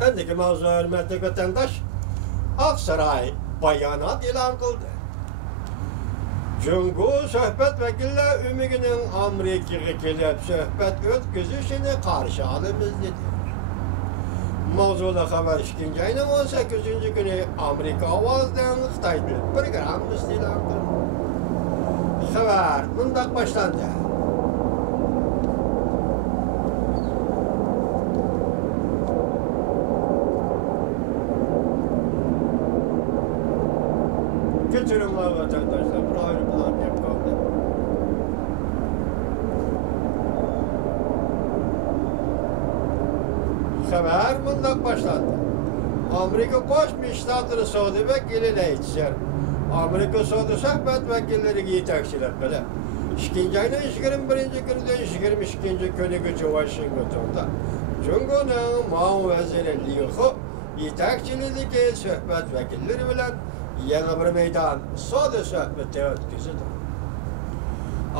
Endiki mavzu hürmetli vatandaş Aksaray bayanat ilan kıldı. Cungu söhbet vekiller ümiginin Amerika'ya gelip söhbet ötküzüşünü karşı alımız dedi. Mavzuda haber 2. ayının 18. günü Amerika avazdan Xitay'da bir gramımız ilan kıldı. Haber bundak başlandı. Götürümler vatandaşlar, bu ayrımlar hep kaldı. Haber bundan başlandı. Amerika Koşmuş Ştatları Saudi vekili Leitzer. Amerika Saudi Sohbet vekilleri yetekçiler kadar. 2. ayının 21. günüden 22. günü Washington'da. Cumhurbaşkanı Mao Veziri Liu yetekçiliğindeki sohbet vekilleri bilen yeni bir meydan Saudi sohbeti ötküzüdür.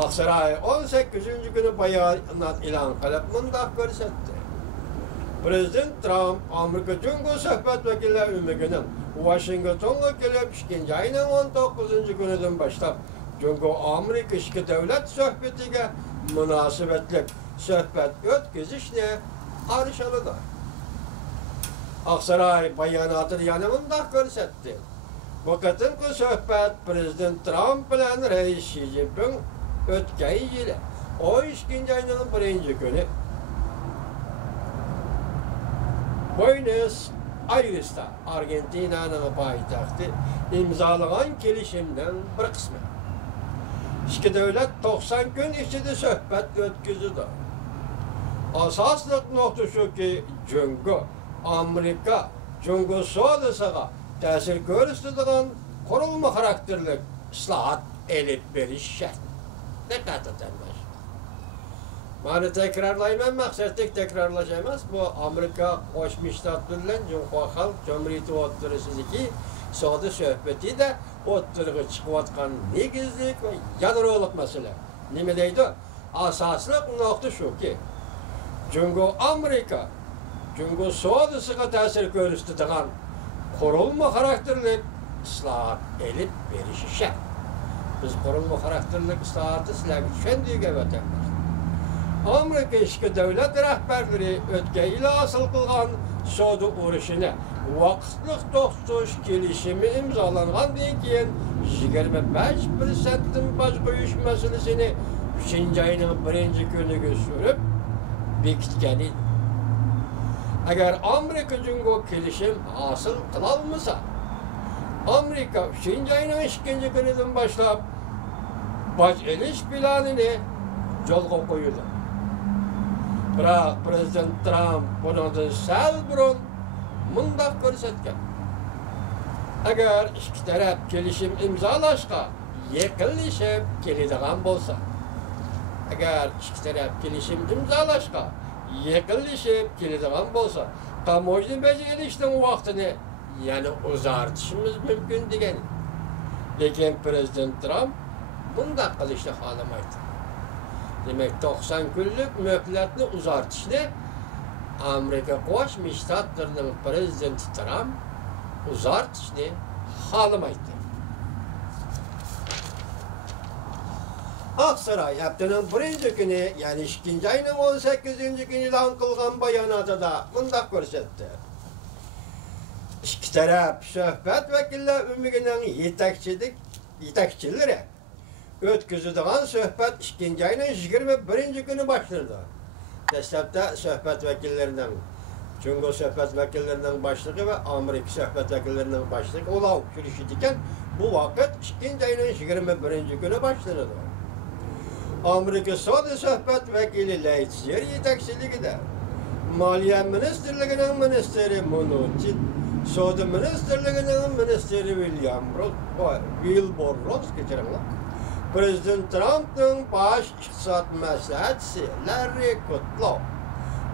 Aksaray 18. günü bayanat ilan kılıp mındak görsetti. Prezident Trump, Amerika Cumhurbaşkanı sohbet vekiller ümiginin Washington'a gelip 2. ayının 19. günüden başlap Cumhurbaşkanı iki devlet sohbetiga münasebetlik sohbet ötküzüşüne arışalıdır. Aksaray bayanatını yanımında görsetti. Bu katınkı sohbet Prezident Trump bilen Reis Xi Jinping ötken yılı o 2. ayının 1. günü Buenos Aires'ta Argentina'nın payitahtı imzalanan kelişimden bir kısmı. İki devlet 90 gün içinde sohbet ötküzüdür. Asaslık nokta şu ki Amerika Saudisiga tesir görüstüdüğün kurulma karakterli ıslahat elip veriş şart. Dikkat edenler. Bana tekrarlaymam, maksatlık tekrarlaşamaz. Bu Amerika Koşmuş Ştatları'yla Cumhurbaşkanı Halk Cumhuriyeti oturusundaki Saudi sohbeti de oturuğa çıkıvatkan negizlik ve yadroluk mesele. Ne deydi? Asaslık nokta şu ki Amerika Saudisiga tesir görüstüdüğün kurulma karakterli ıslahat elip verişi şart. Biz kurulma karakterli ıslahatı sizlerge düşendiğine vatandaş. Amerika iki devlet rehberleri ötke ile asıl kılgan Saudi uruşuna vakıtlık tostuş gelişimi imzalanğandan keyin 25%'den baş koyuş meselesini 3. ayının 1. günüge sürüp bekitkeni. Eğer Amerika Cumhurbaşkanı kelişim hasıl kılalmasa, Amerika 3. ayının 2. günüden başlap baş eliş planını yolga koyuyor. Biroq Prezident Trump bundan sal burun mundaq ko'rsatgan. Agar ikki taraf kelishim imzolashga yaqinlashib keladigan bo'lsa, tamoyni bajarishning vaqtini yana uzartishimiz mumkin degan. Lekin Prezident Trump bundaq qilishni xohlamaydi. Demek 90 günlük mühletni uzartışını Amerika Koşmuş Ştatları'nın Prezidenti Trump uzartışını xalamaydı. Aksaray haftanın 1. günü yani 2. ayının 18. günü ilan kılgan bayanatı da bundaq görsetti. İki taraf sohbet vekiller ümiginin yetekçileri ötküzüdüğün sohbet 2. ayının 21. günü başladı. Deslepte sohbet vekillerinden, Cumhur sohbet vekillerinden başlığı ve Amerika sohbet vekillerinden başlığı olav görüşüdükken bu vakit 2. ayının 21. günü başladı. Amerika Saudi sohbet vekili Leitzer yetekçiliği de Maliye Ministerliğinin Ministeri Mnuchin, Saudi Ministerliğinin Ministeri Wilbur Ross geçirenler. Prezident Trump'ın baş iqtisad məsləhətçisi Larry Kudlow,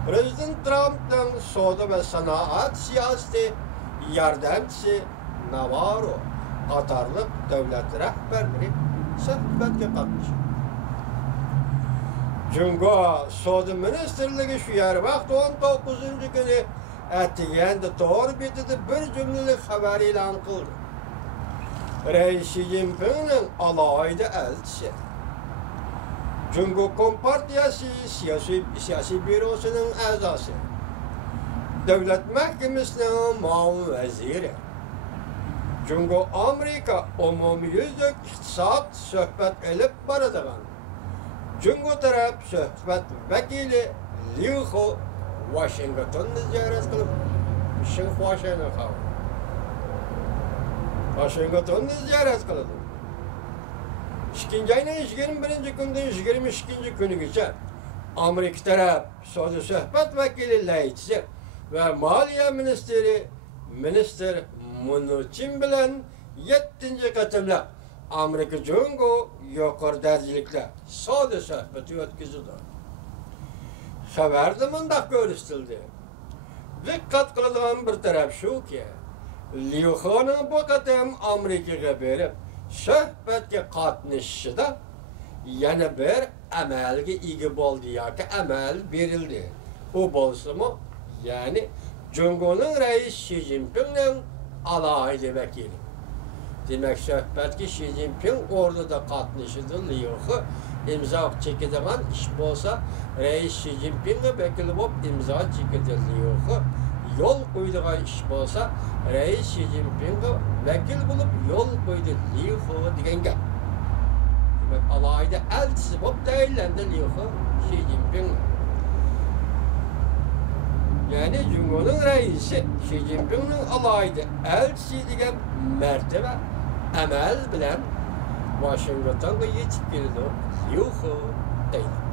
Prezident Trump'ın savdo və sanaat siyaseti yardımcısı Navarro qatarlıq dövlət rəhbərləri söhbətə qatnışır. Cumhurbaşkanı Saudi Ministerliği şu yer vaxt 19. günü Etiyen de doğru bitidi bir cümlelik haber ilan kıldı. Reis Xi Jinping'in alayda elçisi. Cumhuriyet Kompartiyası siyasi bürosunun azası. Devlet Mahkemesi'nin muavin veziri. Cumhuriyet Amerika umumiyüzlük iktisat söhbet elip baradagan. Cumhuriyet taraf söhbet vekili Liu He Washington'da ziyaret kılıp Washington'da ziyaret kıldı. 2. ayının 21. günden 22. günü geçen Amerika taraf sözü söhbet vekili Leitsi ve Maliye Minister Mnuchin bilen 7. katımla Amerika Cumhuriyeti yukarı derecelikle sözü söhbeti ötküzüdü. Haberde mındak görüştüldü. Dikkat kılınan bir taraf şu ki, Liu He'nin bu kadem Amerika'ya berip, söhbetke katnışıda yana bir amelge igi boldu ya ki amel verildi. O bolsa mı? Yani Cumhuriyet'in reis Xi Jinping'in alaylı vekili. Demek söhbetki Xi Jinping orada katnışıdı Liu He. İmza çekildiğin iş bolsa reis Xi Jinping'e vekili bolup imza çekildi Liu He. Yol koyduğun iş bolsa reis Xi Jinping'e vekil bulup yol koydu Liu He degan gap. Demek alayda elçisi bolup değerlendi Liu He Xi Jinping. Yani Cumhuriyet'in reisi Xi Jinping'in alayda elçisi degan mertebe emel bilen Washington'ga yetip keldi Liu He deydi.